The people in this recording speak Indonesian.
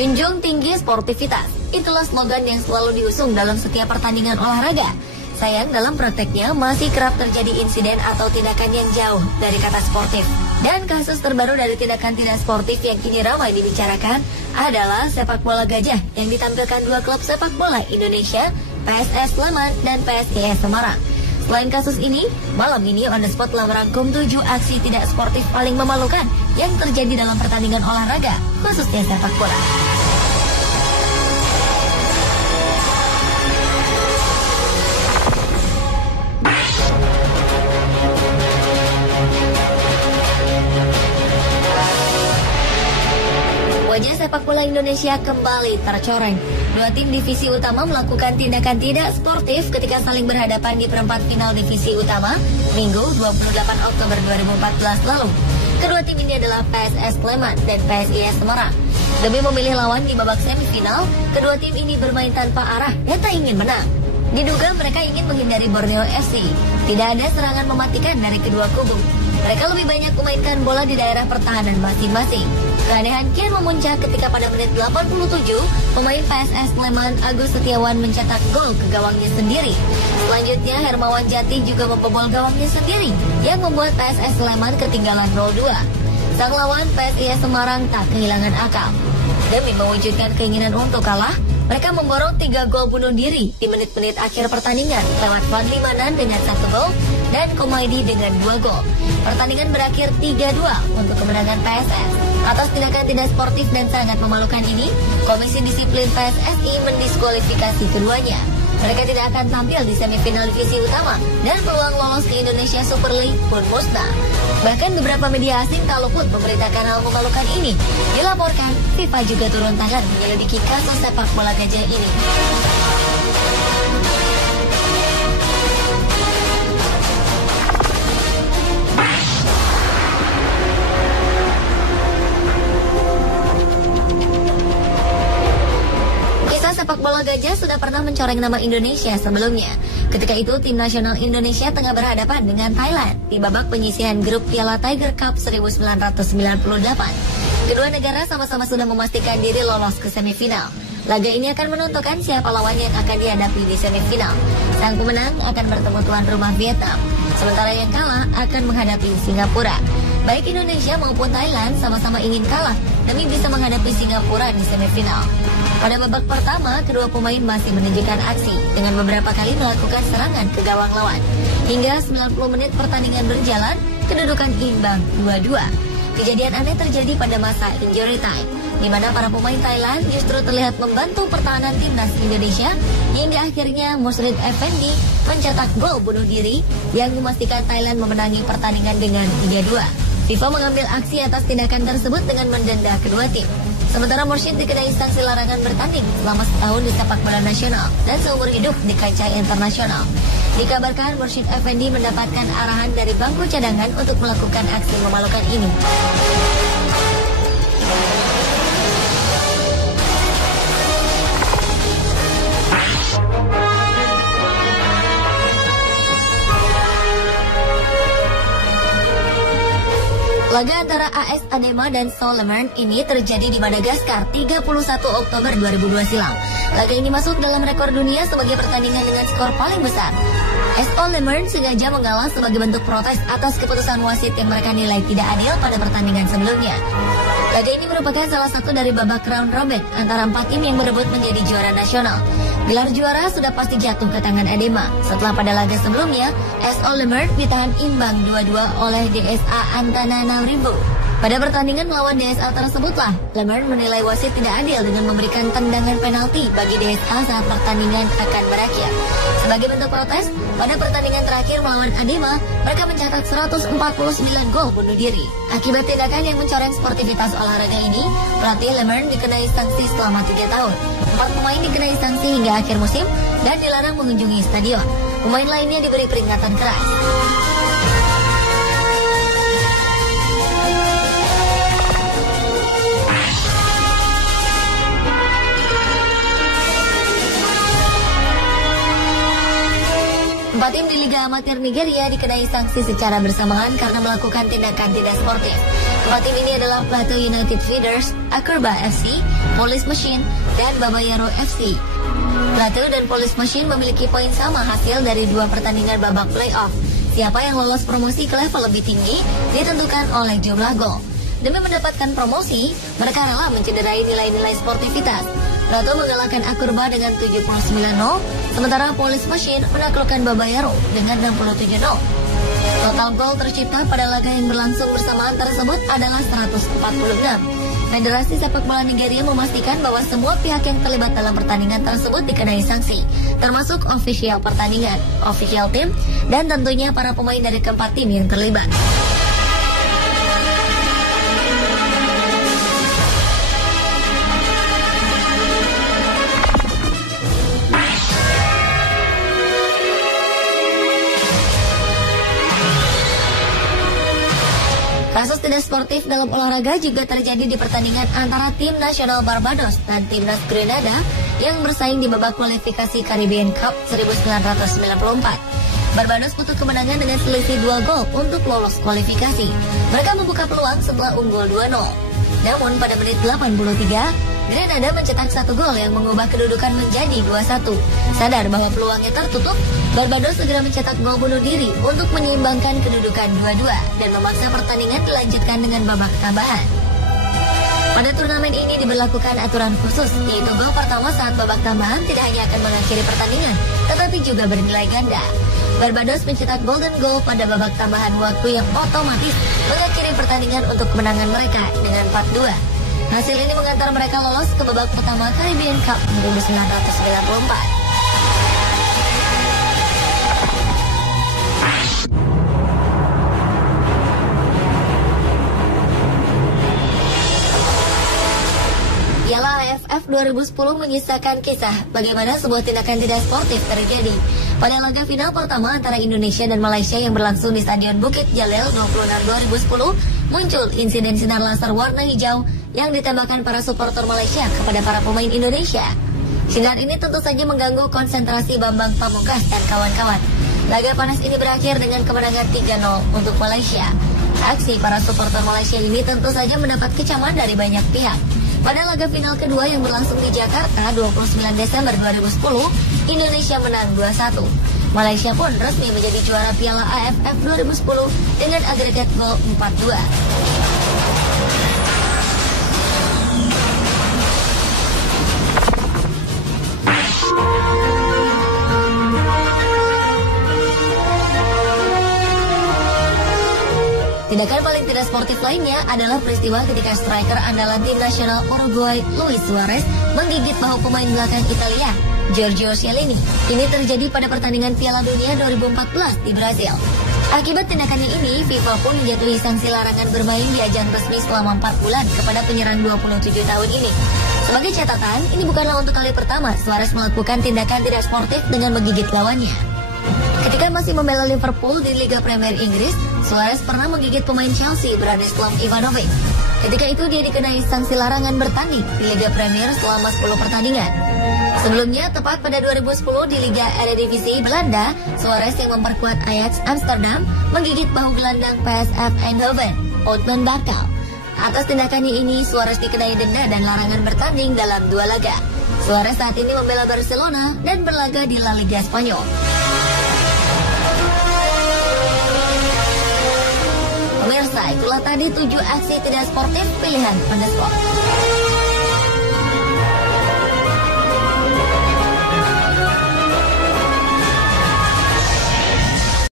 Junjung tinggi sportivitas, itulah slogan yang selalu diusung dalam setiap pertandingan olahraga. Sayang, dalam prakteknya masih kerap terjadi insiden atau tindakan yang jauh dari kata sportif. Dan kasus terbaru dari tindakan tidak sportif yang kini ramai dibicarakan adalah sepak bola gajah yang ditampilkan dua klub sepak bola Indonesia, PSS Sleman dan PSIS Semarang. Selain kasus ini, malam ini On The Spot telah merangkum 7 aksi tidak sportif paling memalukan yang terjadi dalam pertandingan olahraga, khususnya sepak bola. Wajah sepak bola Indonesia kembali tercoreng. Dua tim divisi utama melakukan tindakan tidak sportif ketika saling berhadapan di perempat final divisi utama Minggu 28 Oktober 2014 lalu. Kedua tim ini adalah PSS Sleman dan PSIS Semarang. Demi memilih lawan di babak semifinal, kedua tim ini bermain tanpa arah dan tak ingin menang. Diduga mereka ingin menghindari Borneo FC. Tidak ada serangan mematikan dari kedua kubu. Mereka lebih banyak memainkan bola di daerah pertahanan masing-masing. Keanehan kian memuncak ketika pada menit 87, pemain PSS Sleman Agus Setiawan mencetak gol ke gawangnya sendiri. Selanjutnya Hermawan Jati juga membobol gawangnya sendiri yang membuat PSS Sleman ketinggalan 0-2. Sang lawan PSIS Semarang tak kehilangan akal. Demi mewujudkan keinginan untuk kalah, mereka memborong 3 gol bunuh diri di menit-menit akhir pertandingan lewat Fadli Manan dengan 1 gol dan Komaidi dengan 2 gol. Pertandingan berakhir 3-2 untuk kemenangan PSS. Atas tindakan tidak sportif dan sangat memalukan ini, Komisi Disiplin PSSI mendiskualifikasi keduanya. Mereka tidak akan tampil di semifinal divisi utama dan peluang lolos ke Indonesia Super League pun musnah. Bahkan beberapa media asing tak luput memberitakan hal memalukan ini. Dilaporkan, FIFA juga turun tangan menyelidiki kasus sepak bola gajah ini. Sepak bola gajah sudah pernah mencoreng nama Indonesia sebelumnya. Ketika itu, tim nasional Indonesia tengah berhadapan dengan Thailand di babak penyisihan grup Piala Tiger Cup 1998. Kedua negara sama-sama sudah memastikan diri lolos ke semifinal. Laga ini akan menentukan siapa lawan yang akan dihadapi di semifinal. Sang pemenang akan bertemu tuan rumah Vietnam, sementara yang kalah akan menghadapi Singapura. Baik Indonesia maupun Thailand sama-sama ingin kalah demi bisa menghadapi Singapura di semifinal. Pada babak pertama, kedua pemain masih menunjukkan aksi dengan beberapa kali melakukan serangan ke gawang lawan. Hingga 90 menit pertandingan berjalan, kedudukan imbang 2-2. Kejadian aneh terjadi pada masa injury time, di mana para pemain Thailand justru terlihat membantu pertahanan timnas Indonesia hingga akhirnya Musrid Effendi mencetak gol bunuh diri yang memastikan Thailand memenangi pertandingan dengan 3-2. FIFA mengambil aksi atas tindakan tersebut dengan mendenda kedua tim. Sementara Mursyid dikenai sanksi larangan bertanding selama setahun di sepak bola nasional dan seumur hidup di kancah internasional. Dikabarkan Mursyid Effendi mendapatkan arahan dari bangku cadangan untuk melakukan aksi memalukan ini. Laga antara AS Adema dan Solomon ini terjadi di Madagaskar 31 Oktober 2002 silam. Laga ini masuk dalam rekor dunia sebagai pertandingan dengan skor paling besar. SO Lemern sengaja mengalah sebagai bentuk protes atas keputusan wasit yang mereka nilai tidak adil pada pertandingan sebelumnya. Laga ini merupakan salah satu dari babak round robin antara 4 tim yang berebut menjadi juara nasional. Gelar juara sudah pasti jatuh ke tangan Adema setelah pada laga sebelumnya SO Lemern ditahan imbang 2-2 oleh DSA Antananarivo. Pada pertandingan melawan DSA tersebutlah, Lemern menilai wasit tidak adil dengan memberikan tendangan penalti bagi DSA saat pertandingan akan berakhir. Sebagai bentuk protes, pada pertandingan terakhir melawan Adema, mereka mencatat 149 gol bunuh diri. Akibat tindakan yang mencoreng sportivitas olahraga ini, pelatih Lemern dikenai sanksi selama 3 tahun. 4 pemain dikenai sanksi hingga akhir musim dan dilarang mengunjungi stadion. Pemain lainnya diberi peringatan keras. Empat tim di Liga Amatir Nigeria dikenai sanksi secara bersamaan karena melakukan tindakan tidak sportif. Empat tim ini adalah Plateau United Feeders, Akurba FC, Police Machine, dan Babayaro FC. Plateau dan Police Machine memiliki poin sama hasil dari 2 pertandingan babak playoff. Siapa yang lolos promosi ke level lebih tinggi ditentukan oleh jumlah gol. Demi mendapatkan promosi, mereka rela mencederai nilai-nilai sportivitas. Plateau mengalahkan Akurba dengan 79-0, sementara Police Machine menaklukkan Babayaro dengan 67-0. Total gol tercipta pada laga yang berlangsung bersamaan tersebut adalah 146. Federasi Sepak Bola Nigeria memastikan bahwa semua pihak yang terlibat dalam pertandingan tersebut dikenai sanksi, termasuk ofisial pertandingan, official tim, dan tentunya para pemain dari keempat tim yang terlibat. Kasus tidak sportif dalam olahraga juga terjadi di pertandingan antara tim nasional Barbados dan timnas Grenada yang bersaing di babak kualifikasi Caribbean Cup 1994. Barbados butuh kemenangan dengan selisih 2 gol untuk lolos kualifikasi. Mereka membuka peluang setelah unggul 2-0. Namun pada menit 83, Grenada mencetak 1 gol yang mengubah kedudukan menjadi 2-1. Sadar bahwa peluangnya tertutup, Barbados segera mencetak gol bunuh diri untuk menyeimbangkan kedudukan 2-2 dan memaksa pertandingan dilanjutkan dengan babak tambahan. Pada turnamen ini diberlakukan aturan khusus, yaitu gol pertama saat babak tambahan tidak hanya akan mengakhiri pertandingan, tetapi juga bernilai ganda. Barbados mencetak golden goal pada babak tambahan waktu yang otomatis mengakhiri pertandingan untuk kemenangan mereka dengan 4-2. Hasil ini mengantar mereka lolos ke babak pertama Caribbean Cup 1994. Piala AFF 2010 menyisakan kisah bagaimana sebuah tindakan tidak sportif terjadi. Pada laga final pertama antara Indonesia dan Malaysia yang berlangsung di Stadion Bukit Jalil 26 2010, muncul insiden sinar laser warna hijau yang ditembakkan para supporter Malaysia kepada para pemain Indonesia. Sinar ini tentu saja mengganggu konsentrasi Bambang Pamungkas dan kawan-kawan. Laga panas ini berakhir dengan kemenangan 3-0 untuk Malaysia. Aksi para supporter Malaysia ini tentu saja mendapat kecaman dari banyak pihak. Pada laga final kedua yang berlangsung di Jakarta 29 Desember 2010, Indonesia menang 2-1. Malaysia pun resmi menjadi juara Piala AFF 2010 dengan agregat gol 4-2. Tindakan paling tidak sportif lainnya adalah peristiwa ketika striker andalan tim nasional Uruguay Luis Suarez menggigit bahu pemain belakang Italia, Giorgio Chiellini. Ini terjadi pada pertandingan Piala Dunia 2014 di Brazil. Akibat tindakannya ini, FIFA pun menjatuhi sanksi larangan bermain di ajang resmi selama 4 bulan kepada penyerang 27 tahun ini. Sebagai catatan, ini bukanlah untuk kali pertama Suarez melakukan tindakan tidak sportif dengan menggigit lawannya. Ketika masih membela Liverpool di Liga Premier Inggris, Suarez pernah menggigit pemain Chelsea Branislav Ivanovic. Ketika itu dia dikenai sanksi larangan bertanding di Liga Premier selama 10 pertandingan. Sebelumnya, tepat pada 2010 di Liga Eredivisie Belanda, Suarez yang memperkuat Ajax Amsterdam menggigit bahu gelandang PSV Eindhoven, Oudman Bakal. Atas tindakannya ini, Suarez dikenai denda dan larangan bertanding dalam 2 laga. Suarez saat ini membela Barcelona dan berlaga di La Liga Spanyol. Pemirsa, itulah tadi 7 aksi tidak sportif pilihan Panda Sport.